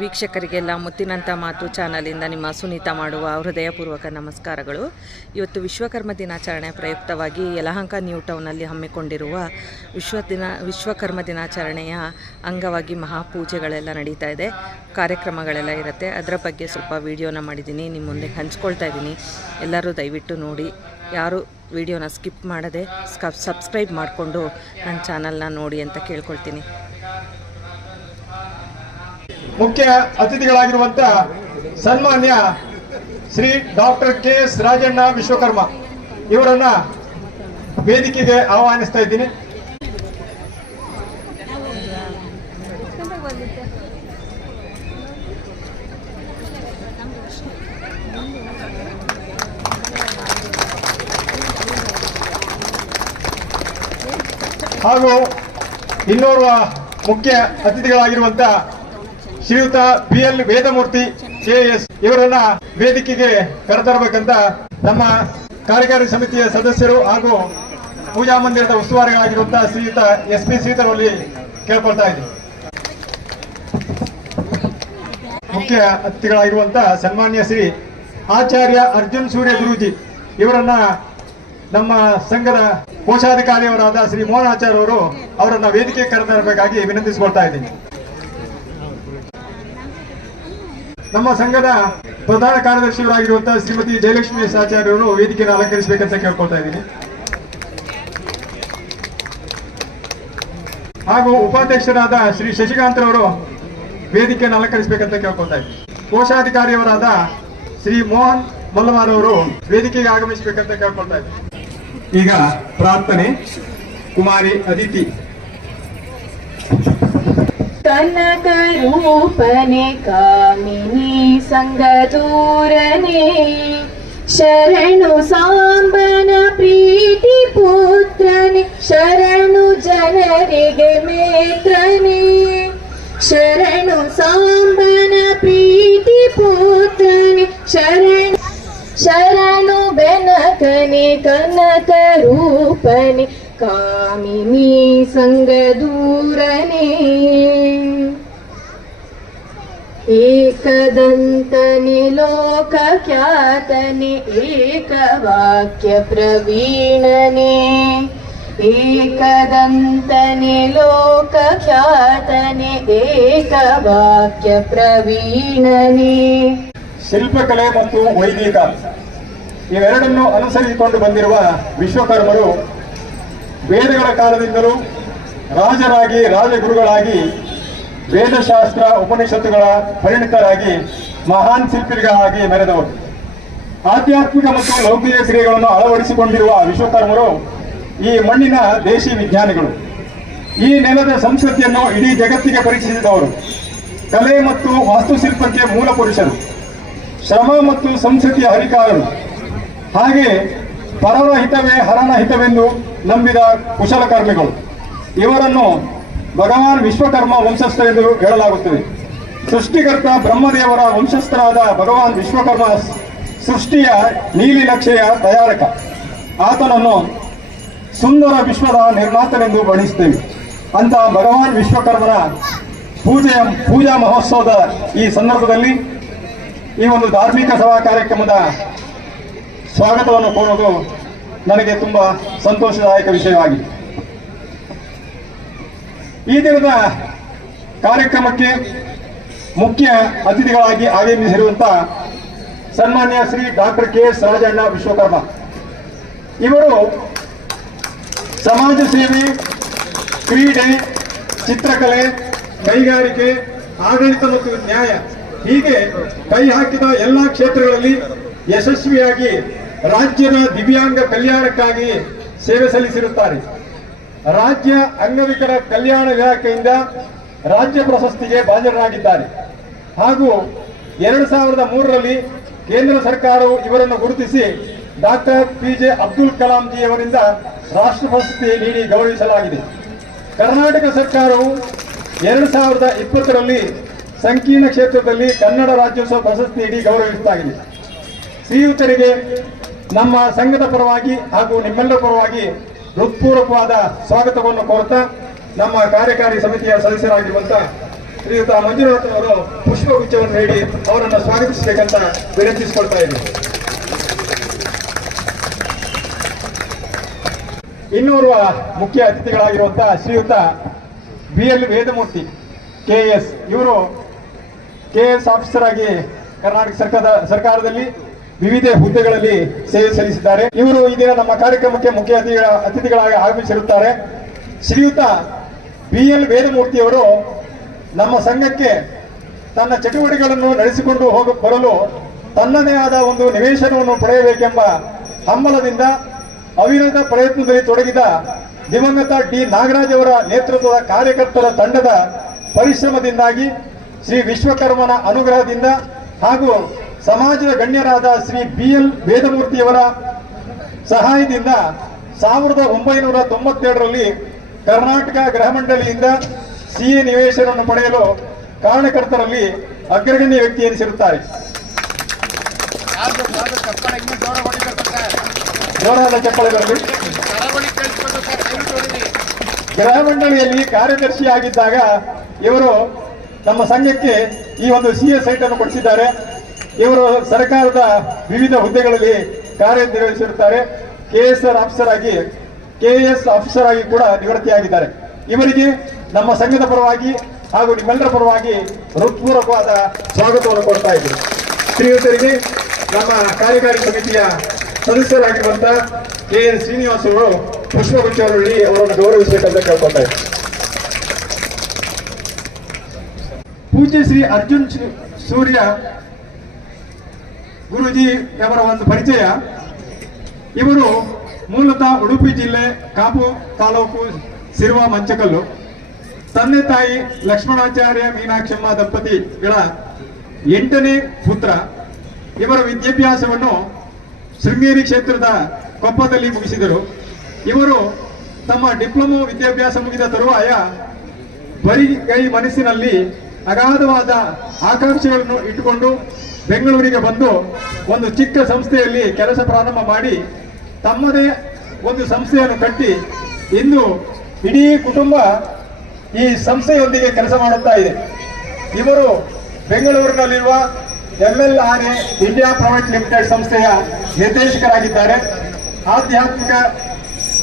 ವೀಕ್ಷಕರಿಗೆಲ್ಲ ಮುತ್ತಿನಂಥ ಮಾತು ಚಾನಲಿಂದ ನಿಮ್ಮ ಸುನೀತಾ ಮಾಡುವ ಹೃದಯಪೂರ್ವಕ ನಮಸ್ಕಾರಗಳು. ಇವತ್ತು ವಿಶ್ವಕರ್ಮ ದಿನಾಚರಣೆ ಪ್ರಯುಕ್ತವಾಗಿ ಯಲಹಂಕ ನ್ಯೂ ಟೌನಲ್ಲಿ ಹಮ್ಮಿಕೊಂಡಿರುವ ವಿಶ್ವಕರ್ಮ ದಿನಾಚರಣೆಯ ಅಂಗವಾಗಿ ಮಹಾಪೂಜೆಗಳೆಲ್ಲ ನಡೀತಾ ಇದೆ, ಕಾರ್ಯಕ್ರಮಗಳೆಲ್ಲ ಇರುತ್ತೆ. ಅದರ ಬಗ್ಗೆ ಸ್ವಲ್ಪ ವಿಡಿಯೋನ ಮಾಡಿದ್ದೀನಿ, ನಿಮ್ಮ ಮುಂದೆ ಹಂಚ್ಕೊಳ್ತಾ ಇದ್ದೀನಿ. ಎಲ್ಲರೂ ದಯವಿಟ್ಟು ನೋಡಿ, ಯಾರು ವಿಡಿಯೋನ ಸ್ಕಿಪ್ ಮಾಡದೆ ಸಬ್ಸ್ಕ್ರೈಬ್ ಮಾಡಿಕೊಂಡು ನನ್ನ ಚಾನಲ್ನ ನೋಡಿ ಅಂತ ಕೇಳ್ಕೊಳ್ತೀನಿ. ಮುಖ್ಯ ಅತಿಥಿಗಳಾಗಿರುವಂತ ಸನ್ಮಾನ್ಯ ಶ್ರೀ ಡಾಕ್ಟರ್ KS ರಾಜಣ್ಣ ವಿಶ್ವಕರ್ಮ ಇವರನ್ನ ವೇದಿಕೆಗೆ ಆಹ್ವಾನಿಸ್ತಾ ಇದ್ದೀನಿ. ಹಾಗೂ ಇನ್ನೋರ್ವ ಮುಖ್ಯ ಅತಿಥಿಗಳಾಗಿರುವಂತ ಶ್ರೀಯುತ PL ವೇದಮೂರ್ತಿ KS ಇವರನ್ನ ವೇದಿಕೆಗೆ ಕರೆತರಬೇಕಂತ ನಮ್ಮ ಕಾರ್ಯಕಾರಿ ಸಮಿತಿಯ ಸದಸ್ಯರು ಹಾಗೂ ಪೂಜಾ ಮಂದಿರದ ಉಸ್ತುವಾರಿಗಳಾಗಿರುವಂತಹ ಶ್ರೀಯುತ SP ಶ್ರೀಧರ್ ಅಲ್ಲಿ ಕೇಳ್ಕೊಳ್ತಾ ಇದ್ದೀನಿ. ಮುಖ್ಯ ಅತಿಥಿಗಳಾಗಿರುವಂತಹ ಸನ್ಮಾನ್ಯ ಶ್ರೀ ಆಚಾರ್ಯ ಅರ್ಜುನ್ ಸೂರ್ಯ ಗುರೂಜಿ ಇವರನ್ನ ನಮ್ಮ ಸಂಘದ ಕೋಶಾಧಿಕಾರಿಯವರಾದ ಶ್ರೀ ಮೋಹನ್ ಆಚಾರ್ಯ ಅವರು ಅವರನ್ನ ವೇದಿಕೆ ಕರೆತರಬೇಕಾಗಿ ವಿನಂತಿಸಿಕೊಳ್ತಾ ಇದ್ದೀನಿ. ನಮ್ಮ ಸಂಘದ ಪ್ರಧಾನ ಕಾರ್ಯದರ್ಶಿಯವರಾಗಿರುವಂತಹ ಶ್ರೀಮತಿ ಜಯಲಕ್ಷ್ಮಿ ಆಚಾರ್ಯವರು ವೇದಿಕೆಯನ್ನು ಅಲಂಕರಿಸಬೇಕಂತ ಕೇಳ್ಕೊಳ್ತಾ ಇದ್ದೀನಿ. ಹಾಗೂ ಉಪಾಧ್ಯಕ್ಷರಾದ ಶ್ರೀ ಶಶಿಕಾಂತ್ ವೇದಿಕೆಯನ್ನು ಅಲಂಕರಿಸಬೇಕಂತ ಕೇಳ್ಕೊಳ್ತಾ ಇದ್ದೀನಿ. ಕೋಶಾಧಿಕಾರಿಯವರಾದ ಶ್ರೀ ಮೋಹನ್ ಮಲ್ಲಮಾರ್ ಅವರು ವೇದಿಕೆಗೆ ಆಗಮಿಸಬೇಕಂತ ಕೇಳ್ಕೊಳ್ತಾ ಇದ್ದೀನಿ. ಈಗ ಪ್ರಾರ್ಥನೆ. ಕುಮಾರಿ ಅದಿತಿ. ಕನಕ ರೂಪನೆ ಕಾಮಿನಿ ಸಂಗದೂರನೆ ಶರಣು ಸಾಂಬನ ಪ್ರೀತಿ ಪುತ್ರನೆ ಶರಣು ಜನರಿಗೆ ಮೇತ್ರನೆ ಶರಣು ಸಾಂಬನ ಪ್ರೀತಿ ಪುತ್ರನೆ ಶರಣು ಬೆನಕನೆ ಕನಕ ರೂಪನೆ ಕಾಮಿನಿ ಸಂಗದೂರನೆ ಏಕದಂತನೆ ಲೋಕ ಖ್ಯಾತನೆ ಏಕವಾಕ್ಯ ಪ್ರವೀಣನೆ ಏಕದಂತನೆ ಲೋಕ ಖ್ಯಾತನೆ ಏಕವಾಕ್ಯ ಪ್ರವೀಣನೆ. ಶಿಲ್ಪಕಲೆ ಮತ್ತು ವೈದಿಕ ಇವೆರಡನ್ನು ಅನುಸರಿಸಿಕೊಂಡು ಬಂದಿರುವ ವಿಶ್ವಕರ್ಮರು ವೇದಗಳ ಕಾಲದಿಂದಲೂ ರಾಜರಾಗಿ ರಾಜಗುರುಗಳಾಗಿ ವೇದಶಾಸ್ತ್ರ ಉಪನಿಷತ್ತುಗಳ ಪರಿಣಿತರಾಗಿ ಮಹಾನ್ ಶಿಲ್ಪಿಗಳಾಗಿ ಮೆರೆದವರು. ಆಧ್ಯಾತ್ಮಿಕ ಮತ್ತು ಲೌಕಿಕ ಕ್ರಿಯೆಗಳನ್ನು ಅಳವಡಿಸಿಕೊಂಡಿರುವ ವಿಶ್ವಕರ್ಮರು ಈ ಮಣ್ಣಿನ ದೇಶಿ ವಿಜ್ಞಾನಿಗಳು. ಈ ನೆಲದ ಸಂಸ್ಕೃತಿಯನ್ನು ಇಡೀ ಜಗತ್ತಿಗೆ ಪರಿಚಯಿಸಿದವರು. ಕಲೆ ಮತ್ತು ವಾಸ್ತುಶಿಲ್ಪಕ್ಕೆ ಮೂಲ ಪುರುಷರು, ಶ್ರಮ ಮತ್ತು ಸಂಸ್ಕೃತಿಯ ಹರಿಕಾರರು. ಹಾಗೆ ಪರರ ಹಿತವೇ ಹರನ ಹಿತವೆಂದು ನಂಬಿದ ಕುಶಲಕರ್ಮಿಗಳು. ಇವರನ್ನು ಭಗವಾನ್ ವಿಶ್ವಕರ್ಮ ವಂಶಸ್ಥರೆಂದು ಹೇಳಲಾಗುತ್ತದೆ. ಸೃಷ್ಟಿಕರ್ತ ಬ್ರಹ್ಮದೇವರ ವಂಶಸ್ಥರಾದ ಭಗವಾನ್ ವಿಶ್ವಕರ್ಮ ಸೃಷ್ಟಿಯ ನೀಲಿ ನಕ್ಷೆಯ ತಯಾರಕ. ಆತನನ್ನು ಸುಂದರ ವಿಶ್ವದ ನಿರ್ಮಾತನೆಂದು ಬಣ್ಣಿಸುತ್ತೇವೆ. ಅಂತ ಭಗವಾನ್ ವಿಶ್ವಕರ್ಮನ ಪೂಜಾ ಮಹೋತ್ಸವದ ಈ ಸಂದರ್ಭದಲ್ಲಿ ಈ ಒಂದು ಧಾರ್ಮಿಕ ಸಭಾ ಕಾರ್ಯಕ್ರಮದ ಸ್ವಾಗತವನ್ನು ಕೋರುವುದು ನನಗೆ ತುಂಬಾ ಸಂತೋಷದಾಯಕ ವಿಷಯವಾಗಿದೆ. ಈ ದಿನದ ಕಾರ್ಯಕ್ರಮಕ್ಕೆ ಮುಖ್ಯ ಅತಿಥಿಗಳಾಗಿ ಆಗಮಿಸಿರುವಂತಹ ಸನ್ಮಾನ್ಯ ಶ್ರೀ ಡಾಕ್ಟರ್ KS ರಾಜಣ್ಣ ವಿಶ್ವಕರ್ಮ ಇವರು ಸಮಾಜ ಸೇವೆ, ಕ್ರೀಡೆ, ಚಿತ್ರಕಲೆ, ಕೈಗಾರಿಕೆ, ಆಡಳಿತ ಮತ್ತು ನ್ಯಾಯ ಹೀಗೆ ಕೈ ಹಾಕಿದ ಎಲ್ಲ ಕ್ಷೇತ್ರಗಳಲ್ಲಿ ಯಶಸ್ವಿಯಾಗಿ ರಾಜ್ಯದ ದಿವ್ಯಾಂಗ ಕಲ್ಯಾಣಕ್ಕಾಗಿ ಸೇವೆ ಸಲ್ಲಿಸಿರುತ್ತಾರೆ. ರಾಜ್ಯ ಅಂಗವಿಕಲ ಕಲ್ಯಾಣ ಇಲಾಖೆಯಿಂದ ರಾಜ್ಯ ಪ್ರಶಸ್ತಿಗೆ ಭಾಜನರಾಗಿದ್ದಾರೆ. ಹಾಗೂ 2003ರಲ್ಲಿ ಕೇಂದ್ರ ಸರ್ಕಾರವು ಇವರನ್ನು ಗುರುತಿಸಿ doctor PJ Abdul Kalam G ಅವರಿಂದ ರಾಷ್ಟ್ರ ಪ್ರಶಸ್ತಿ ನೀಡಿ ಗೌರವಿಸಲಾಗಿದೆ. ಕರ್ನಾಟಕ ಸರ್ಕಾರವು 2020ರಲ್ಲಿ ಸಂಕೀರ್ಣ ಕ್ಷೇತ್ರದಲ್ಲಿ ಕನ್ನಡ ರಾಜ್ಯೋತ್ಸವ ಪ್ರಶಸ್ತಿ ನೀಡಿ ಗೌರವಿಸಲಾಗಿದೆ. ಶ್ರೀಯುತರಿಗೆ ನಮ್ಮ ಸಂಘದ ಪರವಾಗಿ ಹಾಗೂ ನಿಮ್ಮೆಲ್ಲರ ಪರವಾಗಿ ಹೃತ್ಪೂರ್ವಕವಾದ ಸ್ವಾಗತವನ್ನು ಕೋರುತ್ತಾ ನಮ್ಮ ಕಾರ್ಯಕಾರಿ ಸಮಿತಿಯ ಸದಸ್ಯರಾಗಿರುವಂತಹ ಶ್ರೀಯುತ ಮಂಜುನಾಥ್ ಅವರು ಪುಷ್ಪಗುಚ್ಛವನ್ನು ನೀಡಿ ಅವರನ್ನು ಸ್ವಾಗತಿಸಬೇಕಂತ ವಿನಂತಿಸಿಕೊಳ್ತಾ ಇದ್ದೀನಿ. ಇನ್ನೋರ್ವ ಮುಖ್ಯ ಅತಿಥಿಗಳಾಗಿರುವಂತಹ ಶ್ರೀಯುತ BL ವೇದಮೂರ್ತಿ KS, ಇವರು KS ಆಫೀಸರ್ ಆಗಿ ಕರ್ನಾಟಕ ಸರ್ಕಾರದಲ್ಲಿ ವಿವಿಧ ಹುದ್ದೆಗಳಲ್ಲಿ ಸೇವೆ ಸಲ್ಲಿಸಿದ್ದಾರೆ. ಇವರು ಈ ದಿನ ನಮ್ಮ ಕಾರ್ಯಕ್ರಮಕ್ಕೆ ಮುಖ್ಯ ಅತಿಥಿಗಳಾಗಿ ಆಗಮಿಸಿರುತ್ತಾರೆ. ಶ್ರೀಯುತ BL ವೇದಮೂರ್ತಿಯವರು ನಮ್ಮ ಸಂಘಕ್ಕೆ ತನ್ನ ಚಟುವಟಿಕೆಗಳನ್ನು ನಡೆಸಿಕೊಂಡು ಬರಲು ತನ್ನದೇ ಆದ ಒಂದು ನಿವೇಶನವನ್ನು ಪಡೆಯಬೇಕೆಂಬ ಹಂಬಲದಿಂದ ಅವಿರತ ಪ್ರಯತ್ನದಲ್ಲಿ ತೊಡಗಿದ ದಿವಂಗತ D ನಾಗರಾಜ್ ಅವರ ನೇತೃತ್ವದ ಕಾರ್ಯಕರ್ತರ ತಂಡದ ಪರಿಶ್ರಮದಿಂದಾಗಿ ಶ್ರೀ ವಿಶ್ವಕರ್ಮನ ಅನುಗ್ರಹದಿಂದ ಹಾಗೂ ಸಮಾಜದ ಗಣ್ಯರಾದ ಶ್ರೀ BL ವೇದಮೂರ್ತಿಯವರ ಸಹಾಯದಿಂದ 1992ರಲ್ಲಿ ಕರ್ನಾಟಕ ಗೃಹ ಮಂಡಳಿಯಿಂದ CA ನಿವೇಶನವನ್ನು ಪಡೆಯಲು ಕಾರಣಕರ್ತರಲ್ಲಿ ಅಗ್ರಗಣ್ಯ ವ್ಯಕ್ತಿ ಎನಿಸಿರುತ್ತಾರೆ. ಜೋರಾದ ಚಪ್ಪಳೆ ಬರಲಿ. ಗೃಹ ಮಂಡಳಿಯಲ್ಲಿ ಕಾರ್ಯದರ್ಶಿಯಾಗಿದ್ದಾಗ ಇವರು ನಮ್ಮ ಸಂಘಕ್ಕೆ ಈ ಒಂದು CA ಸೈಟ್ ಅನ್ನು ಕೊಡಿಸಿದ್ದಾರೆ. ಇವರು ಸರ್ಕಾರದ ವಿವಿಧ ಹುದ್ದೆಗಳಲ್ಲಿ ಕಾರ್ಯನಿರ್ವಹಿಸಿರುತ್ತಾರೆ. KS ಆಫೀಸರ್ ಆಗಿ ಕೂಡ ನಿವೃತ್ತಿಯಾಗಿದ್ದಾರೆ. ಇವರಿಗೆ ನಮ್ಮ ಸಂಘದ ಪರವಾಗಿ ಹಾಗೂ ನಿಮ್ಮೆಲ್ಲರ ಪರವಾಗಿ ಹೃತ್ಪೂರ್ವಕವಾದ ಸ್ವಾಗತವನ್ನು ಕೊಡ್ತಾ ಇದ್ದೀವಿ. ಶ್ರೀಯುತರಿಗೆ ನಮ್ಮ ಕಾರ್ಯಕಾರಿ ಸಮಿತಿಯ ಸದಸ್ಯರಾಗಿರುವಂತಹ KN ಶ್ರೀನಿವಾಸ್ ಅವರು ಪುಷ್ಪಗುಚ್ಛವನ್ನು ನೀಡಿ ಅವರನ್ನು ಗೌರವಿಸಬೇಕಂತ ಕೇಳ್ಕೊತಾ ಇದ್ದಾರೆ. ಪೂಜ್ಯ ಶ್ರೀ ಅರ್ಜುನ್ ಸೂರ್ಯ ಗುರೂಜಿ ಅವರ ಒಂದು ಪರಿಚಯ. ಇವರು ಮೂಲತಃ ಉಡುಪಿ ಜಿಲ್ಲೆ ಕಾಪು ತಾಲೂಕು ಸಿರುವ ಮಂಚಕಲ್ಲು. ತಂದೆ ತಾಯಿ ಲಕ್ಷ್ಮಣಾಚಾರ್ಯ ಮೀನಾಕ್ಷಮ್ಮ ದಂಪತಿಗಳ 8ನೇ ಪುತ್ರ. ಇವರ ವಿದ್ಯಾಭ್ಯಾಸವನ್ನು ಶೃಂಗೇರಿ ಕ್ಷೇತ್ರದ ಕೊಪ್ಪದಲ್ಲಿ ಮುಗಿಸಿದರು. ಇವರು ತಮ್ಮ ಡಿಪ್ಲೊಮೊ ವಿದ್ಯಾಭ್ಯಾಸ ಮುಗಿದ ತರುವಾಯ ಬರಿಗೈ ಮನಸ್ಸಿನಲ್ಲಿ ಅಗಾಧವಾದ ಆಕಾಂಕ್ಷೆಗಳನ್ನು ಇಟ್ಟುಕೊಂಡು ಬೆಂಗಳೂರಿಗೆ ಬಂದು ಒಂದು ಚಿಕ್ಕ ಸಂಸ್ಥೆಯಲ್ಲಿ ಕೆಲಸ ಪ್ರಾರಂಭ ಮಾಡಿ ತಮ್ಮದೇ ಒಂದು ಸಂಸ್ಥೆಯನ್ನು ಕಟ್ಟಿ ಇಂದು ಇಡೀ ಕುಟುಂಬ ಈ ಸಂಸ್ಥೆಯೊಂದಿಗೆ ಕೆಲಸ ಮಾಡುತ್ತಾ ಇದೆ. ಇವರು ಬೆಂಗಳೂರಿನಲ್ಲಿರುವ MLRA ಇಂಡಿಯಾ ಪ್ರೈವೇಟ್ ಲಿಮಿಟೆಡ್ ಸಂಸ್ಥೆಯ ನಿರ್ದೇಶಕರಾಗಿದ್ದಾರೆ. ಆಧ್ಯಾತ್ಮಿಕ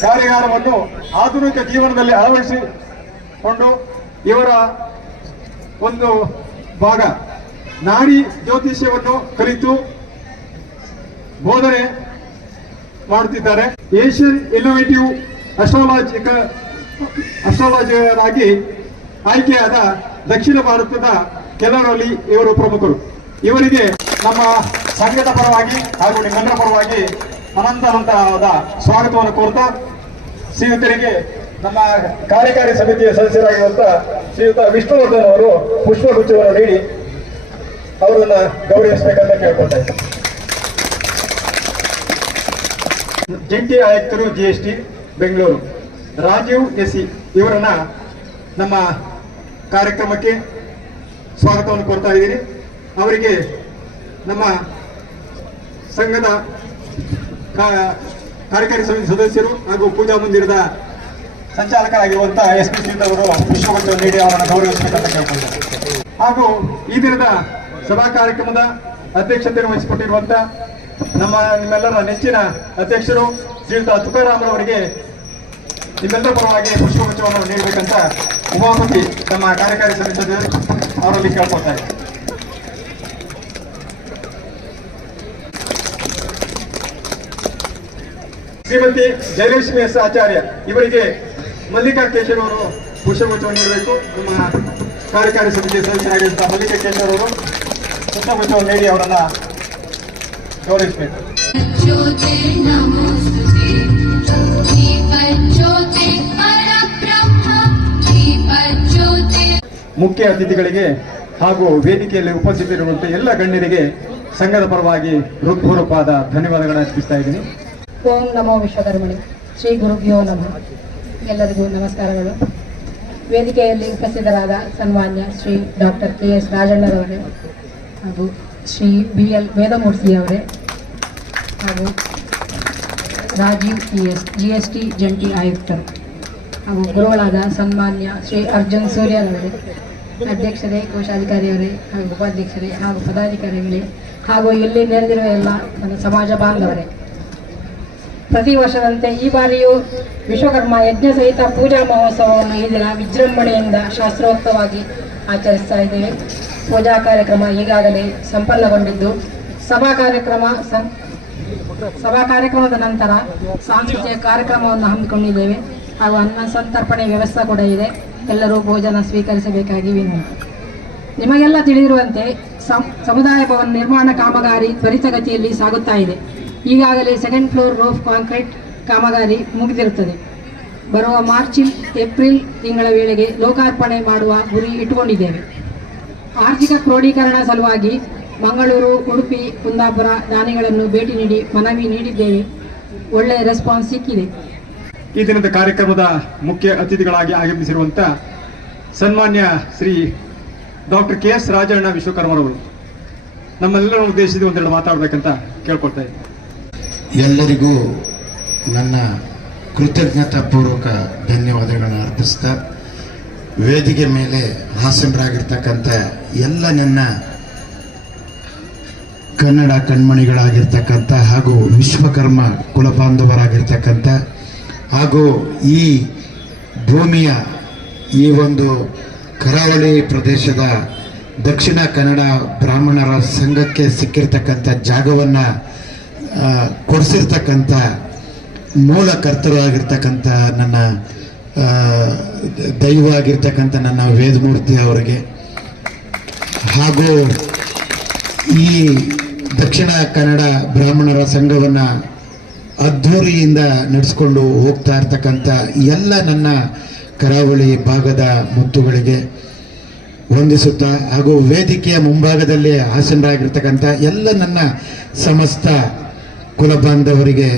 ಕಾರ್ಯಾಗಾರವನ್ನು ಆಧುನಿಕ ಜೀವನದಲ್ಲಿ ಅಳವಡಿಸಿಕೊಂಡು ಇವರ ಒಂದು ಭಾಗ ನಾಡಿ ಜ್ಯೋತಿಷ್ಯವನ್ನು ಕಲಿತು ಬೋಧನೆ ಮಾಡುತ್ತಿದ್ದಾರೆ. ಏಷ್ಯನ್ ಇನ್ನೋವೇಟಿವ್ ಅಸ್ಟ್ರಾಲಜರ್ ಆಗಿ ಆಯ್ಕೆಯಾದ ದಕ್ಷಿಣ ಭಾರತದ ಕೆಲವರಲ್ಲಿ ಇವರು ಪ್ರಮುಖರು. ಇವರಿಗೆ ನಮ್ಮ ಸಂಘದ ಪರವಾಗಿ ಹಾಗೂ ನಿಮ್ಮೆಲ್ಲರ ಪರವಾಗಿ ಅನಂತವಾದ ಸ್ವಾಗತವನ್ನು ಕೋರ್ತಾ ಶ್ರೀಯುತರಿಗೆ ನಮ್ಮ ಕಾರ್ಯಕಾರಿ ಸಮಿತಿಯ ಸದಸ್ಯರಾಗಿರುವಂತಹ ಶ್ರೀಯುತ ವಿಷ್ಣುವರ್ಧನ್ ಅವರು ಪುಷ್ಪಗುಚ್ಛವನ್ನು ನೀಡಿ ಅವರನ್ನ ಗೌರವಿಸಬೇಕಂತ ಕೇಳ್ಕೊಳ್ತಾ ಇದ್ದಾರೆ. ಜಂಟಿ ಆಯುಕ್ತರು GST ಬೆಂಗಳೂರು ರಾಜೀವ್ SE ಇವರನ್ನ ನಮ್ಮ ಕಾರ್ಯಕ್ರಮಕ್ಕೆ ಸ್ವಾಗತವನ್ನು ಕೋರ್ತಾ ಇದ್ದೀನಿ. ಅವರಿಗೆ ನಮ್ಮ ಸಂಘದ ಕಾರ್ಯಕಾರಿ ಸಮಿತಿ ಸದಸ್ಯರು ಹಾಗೂ ಪೂಜಾ ಮಂದಿರದ ಸಂಚಾಲಕರಾಗಿರುವಂತಹ SP ಅವರು ಪುಷ್ಪಗುಚ್ಛವನ್ನು ನೀಡಿ ಅವರನ್ನು ಗೌರವಿಸಬೇಕಂತ ಕೇಳ್ಕೊಳ್ತಾರೆ. ಹಾಗೂ ಈ ದಿನದ ಸಭಾ ಕಾರ್ಯಕ್ರಮದ ಅಧ್ಯಕ್ಷತೆಯನ್ನು ವಹಿಸಿಕೊಟ್ಟಿರುವಂತಹ ನಿಮ್ಮೆಲ್ಲರ ನೆಚ್ಚಿನ ಅಧ್ಯಕ್ಷರು ಶ್ರೀಯುತ ತುಕಾರಾಮರವರಿಗೆ ನಿಮ್ಮೆಲ್ಲರ ಪರವಾಗಿ ಪುಷ್ಪಗುಚ್ಛವನ್ನು ನೀಡಬೇಕಂತ ಉಮಾಪತಿ ನಮ್ಮ ಕಾರ್ಯಕಾರಿ ಸಮಿತಿ ಅವರಲ್ಲಿ ಕೇಳ್ಕೊಳ್ತಾರೆ. ಶ್ರೀಮತಿ ಜಯಲಕ್ಷ್ಮಿ S ಆಚಾರ್ಯ ಇವರಿಗೆ ಮಲ್ಲಿಕಾ ಕೇಶವ್ ಅವರು ಪುಷ್ಪಗುಚ್ಛವನ್ನು ನೀಡಬೇಕು. ನಮ್ಮ ಕಾರ್ಯಕಾರಿ ಸಮಿತಿ ಸದಸ್ಯರಾಗಿರುವಂತಹ ಮಲ್ಲಿಕಾ ಕೇಶವ್ ಅವರು ಪುಷ್ಪಗುಚ್ಛವನ್ನು ನೀಡಿ ಅವರನ್ನ ಗೌರವಿಸಬೇಕು. ಮುಖ್ಯ ಅತಿಥಿಗಳಿಗೆ ಹಾಗೂ ವೇದಿಕೆಯಲ್ಲಿ ಉಪಸ್ಥಿತರಿರುವಂತಹ ಎಲ್ಲ ಗಣ್ಯರಿಗೆ ಸಂಘದ ಪರವಾಗಿ ಹೃತ್ಪೂರ್ವಕವಾದ ಧನ್ಯವಾದಗಳನ್ನು ಅರ್ಪಿಸ್ತಾ ಇದ್ದೀನಿ. ಓಂ ನಮೋ ವಿಶ್ವಕರ್ಮಣಿ. ಶ್ರೀ ಗುರುಭ್ಯೋ ನಮಃ. ಎಲ್ಲರಿಗೂ ನಮಸ್ಕಾರಗಳು. ವೇದಿಕೆಯಲ್ಲಿ ಉಪಸ್ಥಿತರಾದ ಸನ್ಮಾನ್ಯ ಶ್ರೀ ಡಾಕ್ಟರ್ KS ರಾಜಣ್ಣರವರೇ ಹಾಗೂ ಶ್ರೀ BL ವೇದಮೂರ್ತಿಯವರೇ ಹಾಗೂ ರಾಜೀವ್ TS GST ಜಂಟಿ ಆಯುಕ್ತರು ಹಾಗೂ ಗುರುಗಳಾದ ಸನ್ಮಾನ್ಯ ಶ್ರೀ ಅರ್ಜುನ್ ಸೂರ್ಯರವರೇ ಅಧ್ಯಕ್ಷರೇ, ಕೋಶಾಧಿಕಾರಿಯವರೇ ಹಾಗೂ ಉಪಾಧ್ಯಕ್ಷರೇ ಹಾಗೂ ಪದಾಧಿಕಾರಿಗಳೇ ಹಾಗೂ ಇಲ್ಲಿ ನೆರೆದಿರುವ ಎಲ್ಲ ನನ್ನ ಸಮಾಜ ಬಾಂಧವರೇ, ಪ್ರತಿ ವರ್ಷದಂತೆ ಈ ಬಾರಿಯೂ ವಿಶ್ವಕರ್ಮ ಯಜ್ಞ ಸಹಿತ ಪೂಜಾ ಮಹೋತ್ಸವವನ್ನು ಈ ದಿನ ವಿಜೃಂಭಣೆಯಿಂದ ಶಾಸ್ತ್ರೋಕ್ತವಾಗಿ ಆಚರಿಸ್ತಾ ಇದ್ದೇವೆ. ಪೂಜಾ ಕಾರ್ಯಕ್ರಮ ಈಗಾಗಲೇ ಸಂಪನ್ನಗೊಂಡಿದ್ದು ಸಭಾ ಕಾರ್ಯಕ್ರಮದ ನಂತರ ಸಾಂಸ್ಕೃತಿಕ ಕಾರ್ಯಕ್ರಮವನ್ನು ಹಮ್ಮಿಕೊಂಡಿದ್ದೇವೆ ಹಾಗೂ ಅನ್ನ ಸಂತರ್ಪಣೆ ವ್ಯವಸ್ಥೆ ಕೂಡ ಇದೆ. ಎಲ್ಲರೂ ಭೋಜನ ಸ್ವೀಕರಿಸಬೇಕಾಗಿ ವಿನಂತಿ. ನಿಮಗೆಲ್ಲ ತಿಳಿದಿರುವಂತೆ ಸಮುದಾಯ ಭವನ ನಿರ್ಮಾಣ ಕಾಮಗಾರಿ ತ್ವರಿತಗತಿಯಲ್ಲಿ ಸಾಗುತ್ತಾ ಇದೆ. ಈಗಾಗಲೇ 2nd ಫ್ಲೋರ್ ರೂಫ್ ಕಾಂಕ್ರೀಟ್ ಕಾಮಗಾರಿ ಮುಗಿದಿರುತ್ತದೆ. ಬರುವ ಏಪ್ರಿಲ್ ತಿಂಗಳ ವೇಳೆಗೆ ಲೋಕಾರ್ಪಣೆ ಮಾಡುವ ಗುರಿ ಇಟ್ಟುಕೊಂಡಿದ್ದೇವೆ. ಆರ್ಥಿಕ ಕ್ರೋಢೀಕರಣ ಸಲುವಾಗಿ ಮಂಗಳೂರು, ಉಡುಪಿ, ಕುಂದಾಪುರ ದಾನಿಗಳನ್ನು ಭೇಟಿ ನೀಡಿ ಮನವಿ ನೀಡಿದ್ದೇವೆ. ಒಳ್ಳೆಯ ರೆಸ್ಪಾನ್ಸ್ ಸಿಕ್ಕಿದೆ. ಈ ದಿನದ ಕಾರ್ಯಕ್ರಮದ ಮುಖ್ಯ ಅತಿಥಿಗಳಾಗಿ ಆಗಮಿಸಿರುವಂಥ ಸನ್ಮಾನ್ಯ ಶ್ರೀ ಡಾಕ್ಟರ್ KS ರಾಜಣ್ಣ ವಿಶ್ವಕರ್ಮರವರು ನಮ್ಮೆಲ್ಲರ ಉದ್ದೇಶಿಸಿ ಒಂದೆರಡು ಮಾತಾಡಬೇಕಂತ ಕೇಳ್ಕೊಳ್ತಾ ಇದ್ದೀನಿ. ಎಲ್ಲರಿಗೂ ನನ್ನ ಕೃತಜ್ಞತಾಪೂರ್ವಕ ಧನ್ಯವಾದಗಳನ್ನು ಅರ್ಪಿಸ್ತಾ, ವೇದಿಕೆ ಮೇಲೆ ಹಾಸನರಾಗಿರ್ತಕ್ಕಂಥ ಎಲ್ಲ ನನ್ನ ಕನ್ನಡ ಕಣ್ಮಣಿಗಳಾಗಿರ್ತಕ್ಕಂಥ ಹಾಗೂ ವಿಶ್ವಕರ್ಮ ಕುಲಬಾಂಧವರಾಗಿರ್ತಕ್ಕಂಥ ಹಾಗೂ ಈ ಭೂಮಿಯ ಈ ಒಂದು ಕರಾವಳಿ ಪ್ರದೇಶದ ದಕ್ಷಿಣ ಕನ್ನಡ ಬ್ರಾಹ್ಮಣರ ಸಂಘಕ್ಕೆ ಸಿಕ್ಕಿರ್ತಕ್ಕಂಥ ಜಾಗವನ್ನು ಕೊಡಿಸಿರ್ತಕ್ಕಂಥ ಮೂಲ ಕರ್ತರು ಆಗಿರ್ತಕ್ಕಂಥ ನನ್ನ ದೈವ ಆಗಿರ್ತಕ್ಕಂಥ ನನ್ನ ವೇದಮೂರ್ತಿ ಅವರಿಗೆ ಹಾಗೂ ಈ ದಕ್ಷಿಣ ಕನ್ನಡ ಬ್ರಾಹ್ಮಣರ ಸಂಘವನ್ನು ಅದ್ಧೂರಿಯಿಂದ ನಡೆಸ್ಕೊಂಡು ಹೋಗ್ತಾ ಇರ್ತಕ್ಕಂಥ ಎಲ್ಲ ನನ್ನ ಕರಾವಳಿ ಭಾಗದ ಮುತ್ತುಗಳಿಗೆ ವಂದಿಸುತ್ತಾ ಹಾಗೂ ವೇದಿಕೆಯ ಮುಂಭಾಗದಲ್ಲಿ ಹಾಸನರಾಗಿರ್ತಕ್ಕಂಥ ಎಲ್ಲ ನನ್ನ ಸಮಸ್ತ ಕುಲಬಾಂಧವರಿಗೆ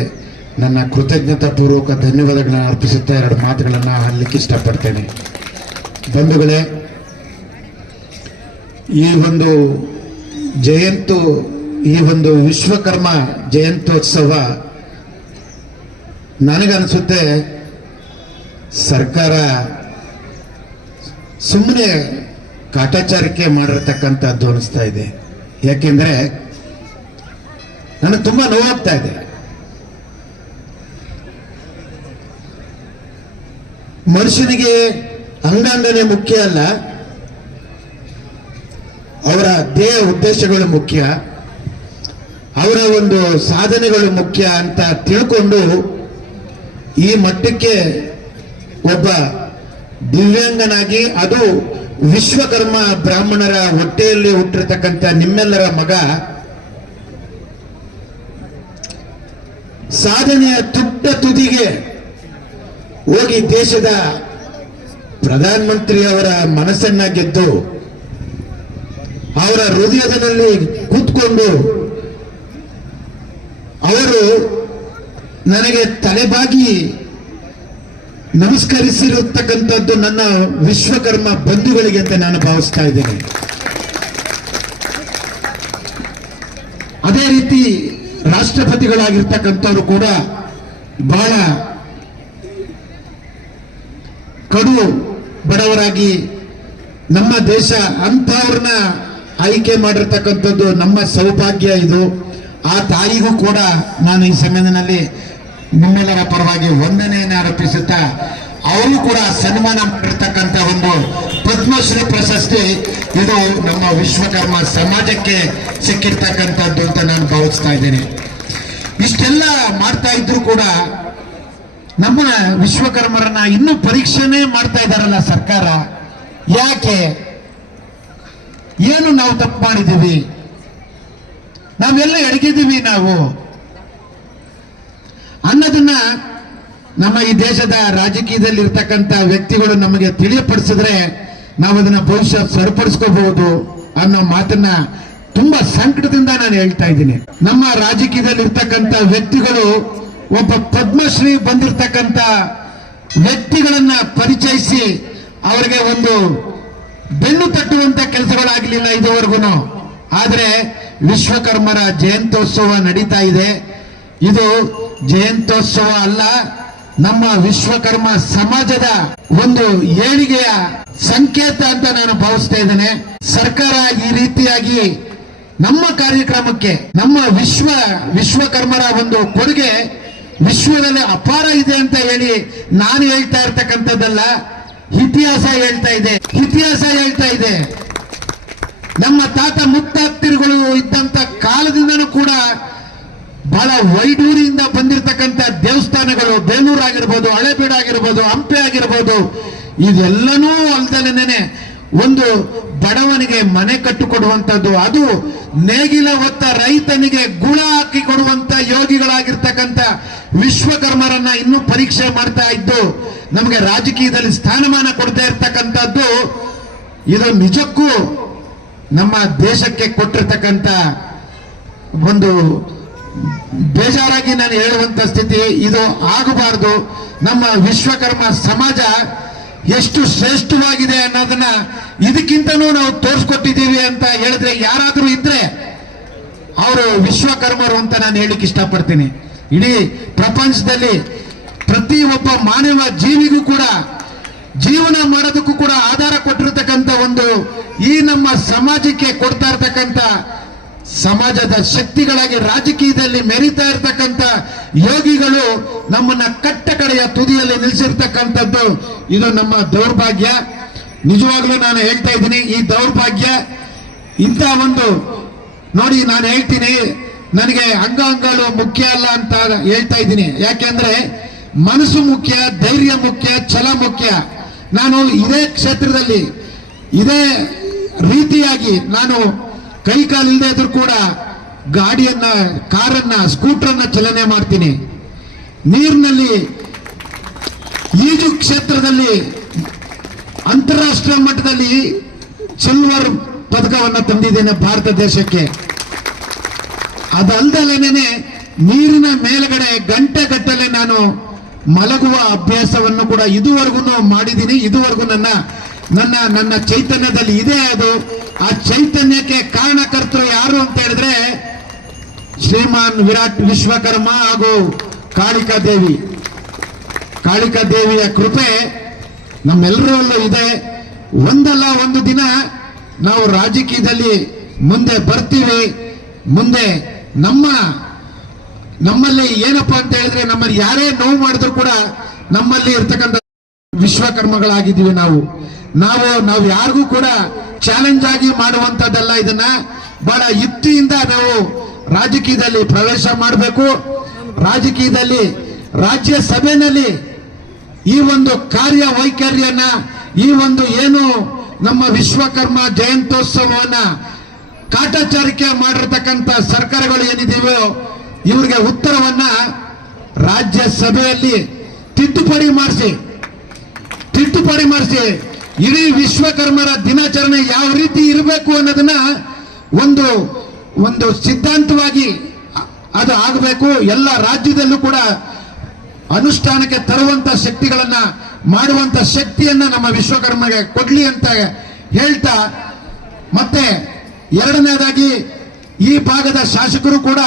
ನನ್ನ ಕೃತಜ್ಞತಾಪೂರ್ವಕ ಧನ್ಯವಾದಗಳನ್ನು ಅರ್ಪಿಸುತ್ತಾ ಎರಡು ಮಾತುಗಳನ್ನು ಆಡಲಿಕ್ಕೆ ಇಷ್ಟಪಡ್ತೇನೆ. ಬಂಧುಗಳೇ, ಈ ಒಂದು ವಿಶ್ವಕರ್ಮ ಜಯಂತ್ಯೋತ್ಸವ ನನಗನ್ನಿಸುತ್ತೆ ಸರ್ಕಾರ ಸುಮ್ಮನೆ ಕಾಟಾಚಾರಿಕೆ ಮಾಡಿರ್ತಕ್ಕಂಥದ್ದು ಅನಿಸ್ತಾ ಇದೆ. ಯಾಕೆಂದ್ರೆ ನನಗೆ ತುಂಬಾ ನೋವಾಗ್ತಾ ಇದೆ. ಮನುಷ್ಯನಿಗೆ ಅಂಗಾಂಗನೇ ಮುಖ್ಯ ಅಲ್ಲ, ಅವರ ದೇಹ ಉದ್ದೇಶಗಳು ಮುಖ್ಯ, ಅವರ ಒಂದು ಸಾಧನೆಗಳು ಮುಖ್ಯ ಅಂತ ತಿಳ್ಕೊಂಡು ಈ ಮಟ್ಟಕ್ಕೆ ಒಬ್ಬ ದಿವ್ಯಾಂಗನಾಗಿ, ಅದು ವಿಶ್ವಕರ್ಮ ಬ್ರಾಹ್ಮಣರ ಹೊಟ್ಟೆಯಲ್ಲಿ ಹುಟ್ಟಿರ್ತಕ್ಕಂಥ ನಿಮ್ಮೆಲ್ಲರ ಮಗ ಸಾಧನೆಯ ತುದಿಗೆ ಹೋಗಿ ದೇಶದ ಪ್ರಧಾನಮಂತ್ರಿ ಅವರ ಮನಸ್ಸನ್ನ ಗೆದ್ದು ಅವರ ಹೃದಯದಲ್ಲಿ ಕೂತ್ಕೊಂಡು ಅವರು ನನಗೆ ತಲೆಬಾಗಿ ನಮಸ್ಕರಿಸಿರತಕ್ಕಂಥದ್ದು ನನ್ನ ವಿಶ್ವಕರ್ಮ ಬಂಧುಗಳಿಗೆ ಅಂತ ನಾನು ಭಾವಿಸ್ತಾ ಇದ್ದೇನೆ. ಅದೇ ರೀತಿ ರಾಷ್ಟ್ರಪತಿಗಳಾಗಿರ್ತಕ್ಕಂಥವ್ರು ಕೂಡ ಬಹಳ ಕಡು ಬಡವರಾಗಿ ನಮ್ಮ ದೇಶ ಅಂಥವ್ರನ್ನ ಆಯ್ಕೆ ಮಾಡಿರ್ತಕ್ಕಂಥದ್ದು ನಮ್ಮ ಸೌಭಾಗ್ಯ. ಇದು ಆ ತಾಯಿಗೂ ಕೂಡ ನಾನು ಈ ಸಮಯದಲ್ಲಿ ನಿಮ್ಮೆಲ್ಲರ ಪರವಾಗಿ ವಂದನೆಯನ್ನು ಅರ್ಪಿಸುತ್ತಾ, ಅವರು ಕೂಡ ಸನ್ಮಾನ ಮಾಡಿರ್ತಕ್ಕಂಥ ಒಂದು ಪದ್ಮಶ್ರೀ ಪ್ರಶಸ್ತಿ ಇದು ನಮ್ಮ ವಿಶ್ವಕರ್ಮ ಸಮಾಜಕ್ಕೆ ಸಿಕ್ಕಿರ್ತಕ್ಕಂಥದ್ದು ಅಂತ ನಾನು ಭಾವಿಸ್ತಾ ಇದ್ದೇನೆ. ಇಷ್ಟೆಲ್ಲ ಮಾಡ್ತಾ ಇದ್ರು ಕೂಡ ನಮ್ಮ ವಿಶ್ವಕರ್ಮರನ್ನ ಇನ್ನೂ ಪರೀಕ್ಷೆನೇ ಮಾಡ್ತಾ ಇದ್ದಾರಲ್ಲ ಸರ್ಕಾರ. ಯಾಕೆ? ಏನು ನಾವು ತಪ್ಪು ಮಾಡಿದ್ದೀವಿ? ನಾವೆಲ್ಲ ಎಡಗಿದ್ದೀವಿ ನಾವು ಅನ್ನೋದನ್ನ ನಮ್ಮ ಈ ದೇಶದ ರಾಜಕೀಯದಲ್ಲಿ ಇರ್ತಕ್ಕಂಥ ವ್ಯಕ್ತಿಗಳು ನಮಗೆ ತಿಳಿಯಪಡಿಸಿದ್ರೆ ನಾವು ಅದನ್ನ ಭವಿಷ್ಯ ಸರಿಪಡಿಸ್ಕೋಬಹುದು ಅನ್ನೋ ಮಾತನ್ನ ತುಂಬಾ ಸಂಕಟದಿಂದ ನಾನು ಹೇಳ್ತಾ ಇದ್ದೀನಿ. ನಮ್ಮ ರಾಜಕೀಯದಲ್ಲಿ ಇರ್ತಕ್ಕಂಥ ವ್ಯಕ್ತಿಗಳು ಒಬ್ಬ ಪದ್ಮಶ್ರೀ ಬಂದಿರತಕ್ಕಂಥ ವ್ಯಕ್ತಿಗಳನ್ನ ಪರಿಚಯಿಸಿ ಅವರಿಗೆ ಒಂದು ಬೆನ್ನು ತಟ್ಟುವಂತ ಕೆಲಸಗಳಾಗಲಿಲ್ಲ ಇದುವರೆಗೂ. ಆದ್ರೆ ವಿಶ್ವಕರ್ಮರ ಜಯಂತ್ಯೋತ್ಸವ ನಡೀತಾ ಇದೆ. ಇದು ಜಯಂತ್ಯೋತ್ಸವ ಅಲ್ಲ, ನಮ್ಮ ವಿಶ್ವಕರ್ಮ ಸಮಾಜದ ಒಂದು ಏಳಿಗೆಯ ಸಂಕೇತ ಅಂತ ನಾನು ಭಾವಿಸ್ತಾ ಇದ್ದೇನೆ. ಸರ್ಕಾರ ಈ ರೀತಿಯಾಗಿ ನಮ್ಮ ಕಾರ್ಯಕ್ರಮಕ್ಕೆ ನಮ್ಮ ವಿಶ್ವಕರ್ಮರ ಒಂದು ಕೊಡುಗೆ ವಿಶ್ವದಲ್ಲಿ ಅಪಾರ ಇದೆ ಅಂತ ಹೇಳಿ ನಾನು ಹೇಳ್ತಾ ಇರ್ತಕ್ಕಂಥದ್ದಲ್ಲ, ಇತಿಹಾಸ ಹೇಳ್ತಾ ಇದೆ. ನಮ್ಮ ತಾತ ಮುತ್ತಾತಿರುಗಳು ಇದ್ದಂತ ಕಾಲದಿಂದನೂ ಕೂಡ ಬಹಳ ವೈಡೂರಿಯಿಂದ ಬಂದಿರತಕ್ಕಂಥ ದೇವಸ್ಥಾನಗಳು, ಬೇಲೂರು ಆಗಿರ್ಬೋದು, ಹಳೇಬೀಡು ಆಗಿರ್ಬೋದು, ಹಂಪೆ ಆಗಿರ್ಬೋದು, ಇದೆಲ್ಲನೂ ಅಲ್ದಲೇನೆ ಒಂದು ಬಡವನಿಗೆ ಮನೆ ಕಟ್ಟಿಕೊಡುವಂತದ್ದು, ಅದು ನೇಗಿಲ ಹೊತ್ತ ರೈತನಿಗೆ ಗುಣ ಹಾಕಿ ಕೊಡುವಂತ ಯೋಗಿಗಳಾಗಿರ್ತಕ್ಕಂಥ ವಿಶ್ವಕರ್ಮರನ್ನ ಇನ್ನೂ ಪರೀಕ್ಷೆ ಮಾಡ್ತಾ ಇದ್ದು ನಮಗೆ ರಾಜಕೀಯದಲ್ಲಿ ಸ್ಥಾನಮಾನ ಕೊಡ್ತಾ ಇರ್ತಕ್ಕಂಥದ್ದು, ಇದು ನಿಜಕ್ಕೂ ನಮ್ಮ ದೇಶಕ್ಕೆ ಕೊಟ್ಟಿರ್ತಕ್ಕಂಥ ಒಂದು ಬೇಜಾರಾಗಿ ನಾನು ಹೇಳುವಂತ ಸ್ಥಿತಿ. ಇದು ಆಗಬಾರದು. ನಮ್ಮ ವಿಶ್ವಕರ್ಮ ಸಮಾಜ ಎಷ್ಟು ಶ್ರೇಷ್ಠವಾಗಿದೆ ಅನ್ನೋದನ್ನ ಇದಕ್ಕಿಂತನೂ ನಾವು ತೋರಿಸ್ಕೊಟ್ಟಿದ್ದೀವಿ ಅಂತ ಹೇಳಿದ್ರೆ ಯಾರಾದರೂ ಇದ್ರೆ ಅವರು ವಿಶ್ವಕರ್ಮರು ಅಂತ ನಾನು ಹೇಳಿಕ್ಕೆ ಇಷ್ಟಪಡ್ತೀನಿ. ಇಡೀ ಪ್ರಪಂಚದಲ್ಲಿ ಪ್ರತಿ ಒಬ್ಬ ಮಾನವ ಜೀವಿಗೂ ಕೂಡ ಜೀವನ ಮಾಡೋದಕ್ಕೂ ಕೂಡ ಆಧಾರ ಕೊಟ್ಟಿರ್ತಕ್ಕಂಥ ಒಂದು ಈ ನಮ್ಮ ಸಮಾಜಕ್ಕೆ ಕೊಡ್ತಾ ಇರ್ತಕ್ಕಂಥ ಸಮಾಜದ ಶಕ್ತಿಗಳಾಗಿ ರಾಜಕೀಯದಲ್ಲಿ ಮೆರಿತಾ ಇರ್ತಕ್ಕಂಥ ಯೋಗಿಗಳು ನಮ್ಮನ್ನ ಕಟ್ಟ ಕಡೆಯ ತುದಿಯಲ್ಲಿ ನಿಲ್ಲಿಸಿರ್ತಕ್ಕಂಥದ್ದು ಇದು ನಮ್ಮ ದೌರ್ಭಾಗ್ಯ. ನಿಜವಾಗ್ಲೂ ನಾನು ಹೇಳ್ತಾ ಇದ್ದೀನಿ, ಈ ದೌರ್ಭಾಗ್ಯ ಇಂಥ ಒಂದು ನೋಡಿ, ನಾನು ಹೇಳ್ತೀನಿ, ನನಗೆ ಅಂಗಗಳು ಮುಖ್ಯ ಅಲ್ಲ ಅಂತ ಹೇಳ್ತಾ ಇದ್ದೀನಿ. ಯಾಕೆಂದ್ರೆ ಮನಸ್ಸು ಮುಖ್ಯ, ಧೈರ್ಯ ಮುಖ್ಯ, ಛಲ ಮುಖ್ಯ. ನಾನು ಇದೇ ಕ್ಷೇತ್ರದಲ್ಲಿ ಇದೇ ರೀತಿಯಾಗಿ ನಾನು ಕೈ ಕಾಲಿಲ್ಲದೆ ಇದ್ರೂ ಕೂಡ ಗಾಡಿಯನ್ನ, ಕಾರನ್ನ, ಸ್ಕೂಟರ್ನ ಚಲನೆ ಮಾಡ್ತೀನಿ. ನೀರಿನಲ್ಲಿ ಈಜು ಕ್ಷೇತ್ರದಲ್ಲಿ ಅಂತಾರಾಷ್ಟ್ರೀಯ ಮಟ್ಟದಲ್ಲಿ ಸಿಲ್ವರ್ ಪದಕವನ್ನು ತಂದಿದ್ದೇನೆ ಭಾರತ ದೇಶಕ್ಕೆ. ಅದಲ್ದಲೇನೆ ನೀರಿನ ಮೇಲ್ಗಡೆ ಗಂಟೆ ಗಟ್ಟಲೆ ನಾನು ಮಲಗುವ ಅಭ್ಯಾಸವನ್ನು ಕೂಡ ಇದುವರೆಗೂ ಮಾಡಿದ್ದೀನಿ. ಇದುವರೆಗೂ ನನ್ನ ಚೈತನ್ಯದಲ್ಲಿ ಇದೆ. ಅದು ಆ ಚೈತನ್ಯಕ್ಕೆ ಕಾರಣಕರ್ತರು ಯಾರು ಅಂತ ಹೇಳಿದ್ರೆ ಶ್ರೀಮಾನ್ ವಿರಾಟ್ ವಿಶ್ವಕರ್ಮ ಹಾಗೂ ಕಾಳಿಕಾ ದೇವಿಯ ಕೃಪೆ ನಮ್ಮೆಲ್ಲರಲ್ಲೂ ಇದೆ. ಒಂದಲ್ಲ ಒಂದು ದಿನ ನಾವು ರಾಜಕೀಯದಲ್ಲಿ ಮುಂದೆ ಬರ್ತೀವಿ. ಮುಂದೆ ನಮ್ಮಲ್ಲಿ ಏನಪ್ಪಾ ಅಂತ ಹೇಳಿದ್ರೆ ನಮ್ಮಲ್ಲಿ ಯಾರೇ ನೋವು ಮಾಡಿದ್ರು ಕೂಡ ನಮ್ಮಲ್ಲಿ ಇರ್ತಕ್ಕಂಥ ವಿಶ್ವಕರ್ಮಗಳಾಗಿದ್ದೀವಿ ನಾವು ಯಾರಿಗೂ ಕೂಡ ಚಾಲೆಂಜ್ ಆಗಿ ಮಾಡುವಂತದ್ದಲ್ಲ. ಇದನ್ನ ಬಹಳ ಯುಕ್ತಿಯಿಂದ ನಾವು ರಾಜಕೀಯದಲ್ಲಿ ಪ್ರವೇಶ ಮಾಡಬೇಕು. ರಾಜಕೀಯದಲ್ಲಿ ರಾಜ್ಯಸಭೆಯಲ್ಲಿ ಈ ಒಂದು ಕಾರ್ಯವೈಖರಿಯನ್ನ, ಈ ಒಂದು ಏನು ನಮ್ಮ ವಿಶ್ವಕರ್ಮ ಜಯಂತ್ಯೋತ್ಸವವನ್ನ ಕಾಟಾಚಾರಿಕೆ ಮಾಡಿರ್ತಕ್ಕಂಥ ಸರ್ಕಾರಗಳು ಏನಿದೆಯೋ ಇವರಿಗೆ ಉತ್ತರವನ್ನ ರಾಜ್ಯಸಭೆಯಲ್ಲಿ ತಿದ್ದುಪಡಿ ಮಾಡಿಸಿ ಇಡೀ ವಿಶ್ವಕರ್ಮರ ದಿನಾಚರಣೆ ಯಾವ ರೀತಿ ಇರಬೇಕು ಅನ್ನೋದನ್ನ ಒಂದು ಸಿದ್ಧಾಂತವಾಗಿ ಅದು ಆಗಬೇಕು. ಎಲ್ಲ ರಾಜ್ಯದಲ್ಲೂ ಕೂಡ ಅನುಷ್ಠಾನಕ್ಕೆ ತರುವಂತ ಶಕ್ತಿಗಳನ್ನ ಮಾಡುವಂತ ಶಕ್ತಿಯನ್ನ ನಮ್ಮ ವಿಶ್ವಕರ್ಮಗೆ ಕೊಡ್ಲಿ ಅಂತ ಹೇಳ್ತಾ, ಮತ್ತೆ ಎರಡನೇದಾಗಿ ಈ ಭಾಗದ ಶಾಸಕರು ಕೂಡ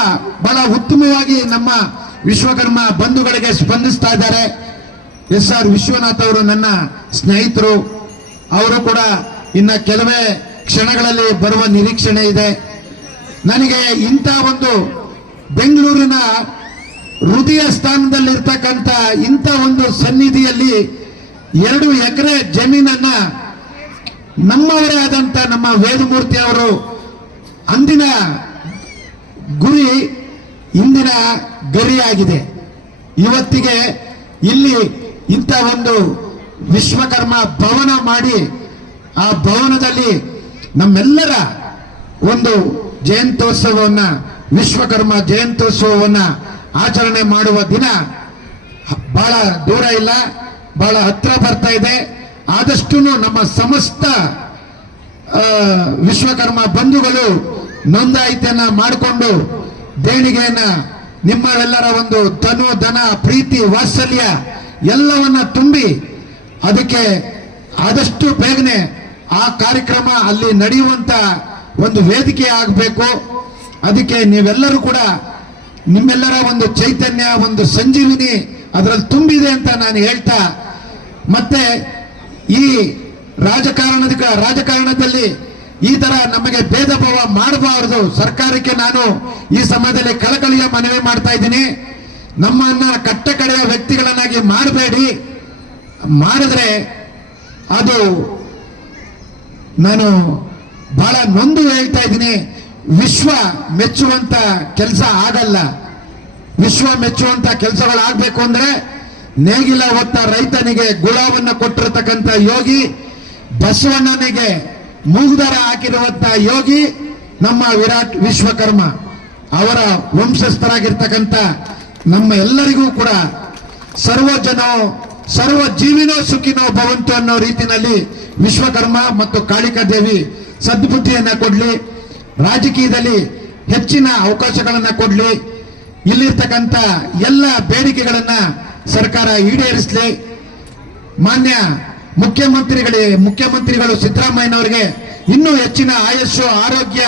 ಬಹಳ ಉತ್ತಮವಾಗಿ ನಮ್ಮ ವಿಶ್ವಕರ್ಮ ಬಂಧುಗಳಿಗೆ ಸ್ಪಂದಿಸ್ತಾ ಇದ್ದಾರೆ. SR ವಿಶ್ವನಾಥ್ ಅವರು ನನ್ನ ಸ್ನೇಹಿತರು. ಅವರು ಕೂಡ ಇನ್ನ ಕೆಲವೇ ಕ್ಷಣಗಳಲ್ಲಿ ಬರುವ ನಿರೀಕ್ಷಣೆ ಇದೆ. ನನಗೆ ಇಂಥ ಒಂದು ಬೆಂಗಳೂರಿನ ಹೃದಯ ಸ್ಥಾನದಲ್ಲಿರ್ತಕ್ಕಂಥ ಇಂಥ ಒಂದು ಸನ್ನಿಧಿಯಲ್ಲಿ 2 ಎಕರೆ ಜಮೀನನ್ನ ನಮ್ಮವರೇ ಆದಂತ ನಮ್ಮ ವೇದಮೂರ್ತಿ ಅವರು ಅಂದಿನ ಗುರಿ ಇಂದಿನ ಗರಿಯಾಗಿದೆ. ಇವತ್ತಿಗೆ ಇಲ್ಲಿ ಇಂಥ ಒಂದು ವಿಶ್ವಕರ್ಮ ಭವನ ಮಾಡಿ ಆ ಭವನದಲ್ಲಿ ನಮ್ಮೆಲ್ಲರ ಒಂದು ಜಯಂತ್ಯೋತ್ಸವವನ್ನ, ವಿಶ್ವಕರ್ಮ ಜಯಂತ್ಯೋತ್ಸವವನ್ನ ಆಚರಣೆ ಮಾಡುವ ದಿನ ಬಹಳ ದೂರ ಇಲ್ಲ, ಬಹಳ ಹತ್ರ ಬರ್ತಾ ಇದೆ. ಆದಷ್ಟು ನಮ್ಮ ಸಮಸ್ತ ವಿಶ್ವಕರ್ಮ ಬಂಧುಗಳು ನೋಂದಾಯಿತಿಯನ್ನ ಮಾಡಿಕೊಂಡು ದೇಣಿಗೆಯನ್ನ ನಿಮ್ಮವೆಲ್ಲರ ಒಂದು ತನು ಧನ ಪ್ರೀತಿ ವಾತ್ಸಲ್ಯ ಎಲ್ಲವನ್ನ ತುಂಬಿ ಅದಕ್ಕೆ ಆದಷ್ಟು ಬೇಗನೆ ಆ ಕಾರ್ಯಕ್ರಮ ಅಲ್ಲಿ ನಡೆಯುವಂತ ಒಂದು ವೇದಿಕೆ ಆಗಬೇಕು. ಅದಕ್ಕೆ ನೀವೆಲ್ಲರೂ ಕೂಡ ನಿಮ್ಮೆಲ್ಲರ ಒಂದು ಚೈತನ್ಯ, ಒಂದು ಸಂಜೀವಿನಿ ಅದರಲ್ಲಿ ತುಂಬಿದೆ ಅಂತ ನಾನು ಹೇಳ್ತಾ, ಮತ್ತೆ ಈ ರಾಜಕಾರಣದಲ್ಲಿ ಈ ತರ ನಮಗೆ ಭೇದ ಭಾವ ಮಾಡಬಾರದು. ಸರ್ಕಾರಕ್ಕೆ ನಾನು ಈ ಸಮಯದಲ್ಲಿ ಕಳಕಳಿಯ ಮನವಿ ಮಾಡ್ತಾ ಇದ್ದೀನಿ. ನಮ್ಮನ್ನ ಕಟ್ಟ ಕಡೆಯ ವ್ಯಕ್ತಿಗಳನ್ನಾಗಿ ಮಾಡಬೇಡಿ. ಮಾಡಿದ್ರೆ ಅದು ನಾನು ಬಹಳ ನೊಂದು ಹೇಳ್ತಾ ಇದ್ದೀನಿ. ವಿಶ್ವ ಮೆಚ್ಚುವಂತ ಕೆಲಸ ಆಗಲ್ಲ. ವಿಶ್ವ ಮೆಚ್ಚುವಂತ ಕೆಲಸಗಳಾಗಬೇಕು ಅಂದ್ರೆ ನೇಗಿಲ ಹೊತ್ತ ರೈತನಿಗೆ ಗುಳವನ್ನು ಕೊಟ್ಟಿರತಕ್ಕಂಥ ಯೋಗಿ, ಬಸವಣ್ಣನಿಗೆ ಮೂಗುದಾರ ಹಾಕಿರುವಂತ ಯೋಗಿ ನಮ್ಮ ವಿರಾಟ್ ವಿಶ್ವಕರ್ಮ ಅವರ ವಂಶಸ್ಥರಾಗಿರ್ತಕ್ಕಂಥ ನಮ್ಮ ಎಲ್ಲರಿಗೂ ಕೂಡ ಸರ್ವ ಜೀವಿನೋ ಸುಖಿನೋ ಭವಂತು ಅನ್ನೋ ರೀತಿಯಲ್ಲಿ ವಿಶ್ವಕರ್ಮ ಮತ್ತು ಕಾಳಿಕಾ ದೇವಿ ಸದ್ಬುದ್ಧಿಯನ್ನ ಕೊಡ್ಲಿ, ರಾಜಕೀಯದಲ್ಲಿ ಹೆಚ್ಚಿನ ಅವಕಾಶಗಳನ್ನ ಕೊಡ್ಲಿ, ಇಲ್ಲಿರ್ತಕ್ಕಂಥ ಎಲ್ಲ ಬೇಡಿಕೆಗಳನ್ನ ಸರ್ಕಾರ ಈಡೇರಿಸಲಿ. ಮಾನ್ಯ ಮುಖ್ಯಮಂತ್ರಿಗಳು ಸಿದ್ದರಾಮಯ್ಯನವರಿಗೆ ಇನ್ನೂ ಹೆಚ್ಚಿನ ಆಯುಷ್ಯ, ಆರೋಗ್ಯ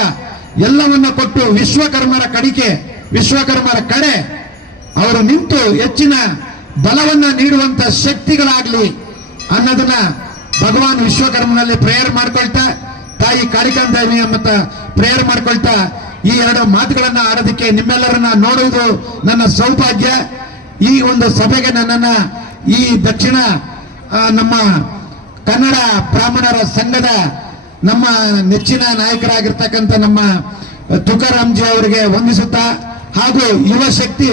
ಎಲ್ಲವನ್ನ ಕೊಟ್ಟು ವಿಶ್ವಕರ್ಮರ ಕಡೆ ಅವರು ನಿಂತು ಹೆಚ್ಚಿನ ಬಲವನ್ನ ನೀಡುವಂತ ಶಕ್ತಿಗಳಾಗ್ಲಿ ಅನ್ನೋದನ್ನ ಭಗವಾನ್ ವಿಶ್ವಕರ್ಮನಲ್ಲಿ ಪ್ರೇಯರ್ ಮಾಡ್ಕೊಳ್ತಾ, ತಾಯಿ ಕಾಳಿಕಾ ದೇವಿ ಮತ್ತ ಪ್ರೇಯರ್ ಮಾಡ್ಕೊಳ್ತಾ ಈ ಎರಡು ಮಾತುಗಳನ್ನ ಆಡೋದಕ್ಕೆ ನಿಮ್ಮೆಲ್ಲರನ್ನ ನೋಡುವುದು ನನ್ನ ಸೌಭಾಗ್ಯ. ಈ ಒಂದು ಸಭೆಗೆ ನನ್ನನ್ನ ಈ ದಕ್ಷಿಣ ನಮ್ಮ ಕನ್ನಡ ಬ್ರಾಹ್ಮಣರ ಸಂಘದ ನಮ್ಮ ನೆಚ್ಚಿನ ನಾಯಕರಾಗಿರ್ತಕ್ಕಂಥ ನಮ್ಮ ತುಕಾರಾಮ್ಜಿ ಅವರಿಗೆ ವಂದಿಸುತ್ತಾ, ಹಾಗೂ ಯುವ ಶಕ್ತಿ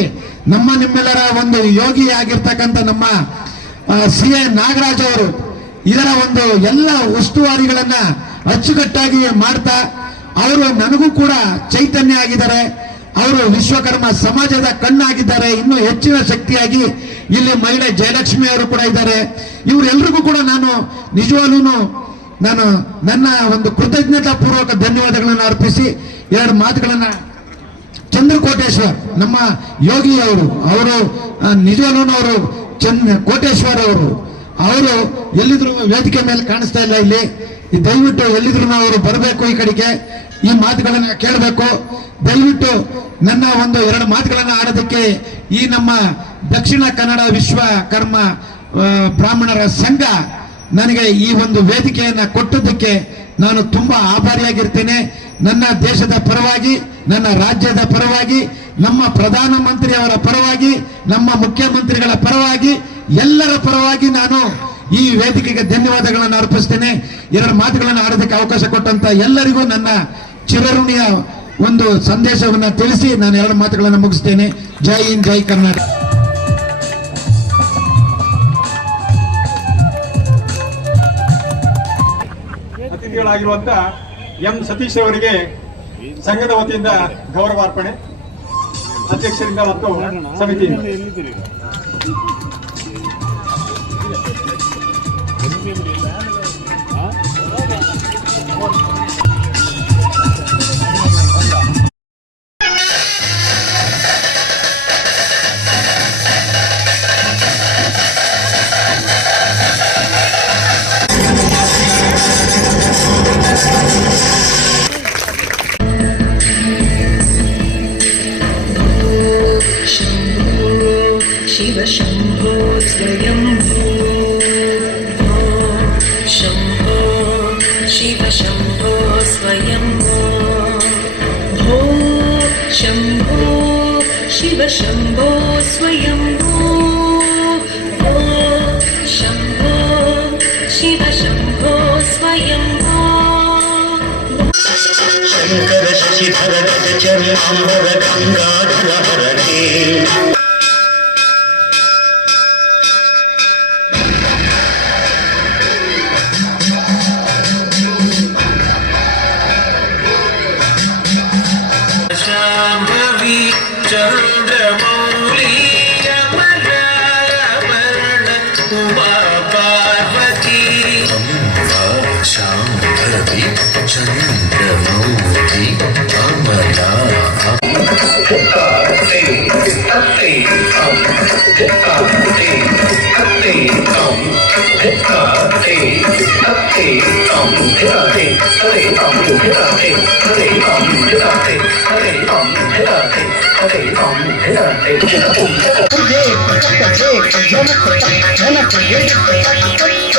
ನಿಮ್ಮೆಲ್ಲರ ಒಂದು ಯೋಗಿ ಆಗಿರ್ತಕ್ಕಂಥ ನಮ್ಮ CA ನಾಗರಾಜ್ ಅವರು ಇದರ ಒಂದು ಎಲ್ಲ ಉಸ್ತುವಾರಿಗಳನ್ನ ಅಚ್ಚುಕಟ್ಟಾಗಿ ಮಾಡ್ತಾ ಅವರು ನನಗೂ ಕೂಡ ಚೈತನ್ಯ ಆಗಿದ್ದಾರೆ. ಅವರು ವಿಶ್ವಕರ್ಮ ಸಮಾಜದ ಕಣ್ಣಾಗಿದ್ದಾರೆ. ಇನ್ನೂ ಹೆಚ್ಚಿನ ಶಕ್ತಿಯಾಗಿ ಇಲ್ಲಿ ಮಹಿಳೆ ಜಯಲಕ್ಷ್ಮಿ ಅವರು ಕೂಡ ಇದ್ದಾರೆ. ಇವರೆಲ್ಲರಿಗೂ ಕೂಡ ನಾನು ನಿಜವಾಗ್ಲೂ ನನ್ನ ಒಂದು ಕೃತಜ್ಞತಾ ಪೂರ್ವಕ ಧನ್ಯವಾದಗಳನ್ನು ಅರ್ಪಿಸಿ ಎರಡು ಮಾತುಗಳನ್ನ ಚಂದ್ರಕೋಟೇಶ್ವರ್ ನಮ್ಮ ಯೋಗಿ ಅವರು ನಿಜವಾಗ್ಲೂ ಅವರು ಕೋಟೇಶ್ವರ್ ಅವರು ಎಲ್ಲಿದ್ರು ವೇದಿಕೆ ಮೇಲೆ ಕಾಣಿಸ್ತಾ ಇಲ್ಲ. ಇಲ್ಲಿ ದಯವಿಟ್ಟು ಎಲ್ಲಿದ್ರು ಅವರು ಬರಬೇಕು, ಈ ಕಡೆಗೆ ಈ ಮಾತುಗಳನ್ನ ಕೇಳಬೇಕು. ದಯವಿಟ್ಟು ನನ್ನ ಒಂದು ಎರಡು ಮಾತುಗಳನ್ನ ಆಡೋದಕ್ಕೆ ಈ ನಮ್ಮ ದಕ್ಷಿಣ ಕನ್ನಡ ವಿಶ್ವಕರ್ಮ ಬ್ರಾಹ್ಮಣರ ಸಂಘ ನನಗೆ ಈ ಒಂದು ವೇದಿಕೆಯನ್ನ ಕೊಟ್ಟದ್ದಕ್ಕೆ ನಾನು ತುಂಬಾ ಆಭಾರಿಯಾಗಿರ್ತೇನೆ. ನನ್ನ ದೇಶದ ಪರವಾಗಿ, ನನ್ನ ರಾಜ್ಯದ ಪರವಾಗಿ, ನಮ್ಮ ಪ್ರಧಾನಮಂತ್ರಿ ಅವರ ಪರವಾಗಿ, ನಮ್ಮ ಮುಖ್ಯಮಂತ್ರಿಗಳ ಪರವಾಗಿ, ಎಲ್ಲರ ಪರವಾಗಿ ನಾನು ಈ ವೇದಿಕೆಗೆ ಧನ್ಯವಾದಗಳನ್ನು ಅರ್ಪಿಸ್ತೇನೆ. ಎರಡು ಮಾತುಗಳನ್ನು ಆಡೋದಕ್ಕೆ ಅವಕಾಶ ಕೊಟ್ಟಂತ ಎಲ್ಲರಿಗೂ ನನ್ನ ಚಿರಋಣಿಯ ಒಂದು ಸಂದೇಶವನ್ನ ತಿಳಿಸಿ ನಾನು ಎರಡು ಮಾತುಗಳನ್ನು ಮುಗಿಸ್ತೇನೆ. ಜೈ ಹಿಂದ್, ಜೈ ಕರ್ನಾಟಕ. ಅತಿಥಿಗಳಾಗಿರುವಂತ ಎಂ ಸತೀಶ್ ಅವರಿಗೆ ಸಂಘದ ವತಿಯಿಂದ ಗೌರವಾರ್ಪಣೆ ಅಧ್ಯಕ್ಷರಿಂದ ಮತ್ತು ಸಮಿತಿಯಿಂದ. शिव शम्भो स्वयम्भो शम्भो शिव शम्भो स्वयम्भो भो शम्भो शिव शम्भो स्वयम्भो भो शम्भो शिव शम्भो स्वयम्भो शङ्कर शशिधर गज चर्माम्बर गङ्गाधर हरणे शाम्भवी चन्द्रमौली रमणावर्ण उमा पार्वती शाम्भवी चन्द्रमौली अमला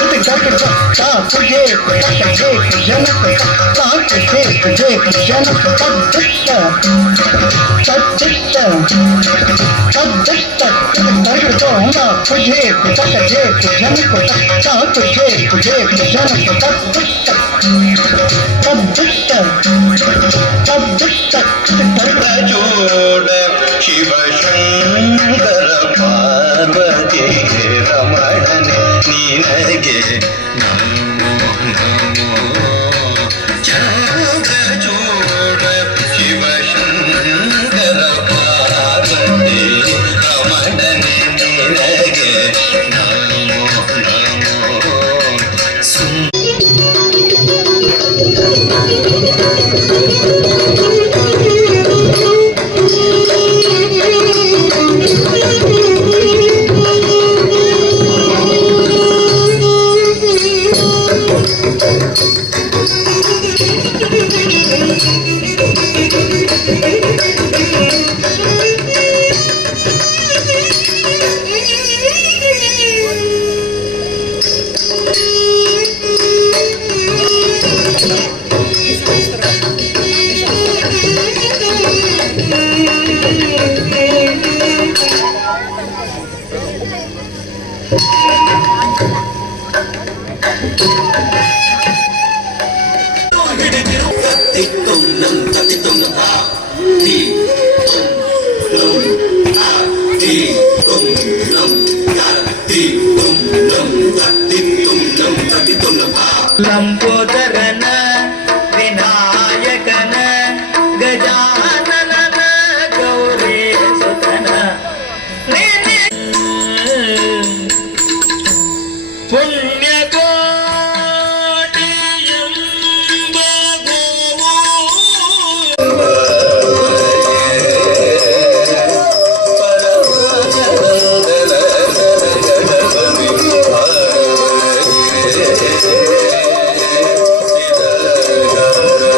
जनक ಜೋಡ ಶಿವ ಶಂಕರ ಪಾರ್ವತಿ ರಮಣನೆ ನಿನಗೆ ನಮೋ ನಮೋ ಚಂದ್ರಚೂಡ ಶಿವ ಶಂಕರ ಪಾರ್ವತಿ ರಮಣನೆ ನಿನಗೆ ನಮೋ ನಮೋ ಲಂಬೋದರ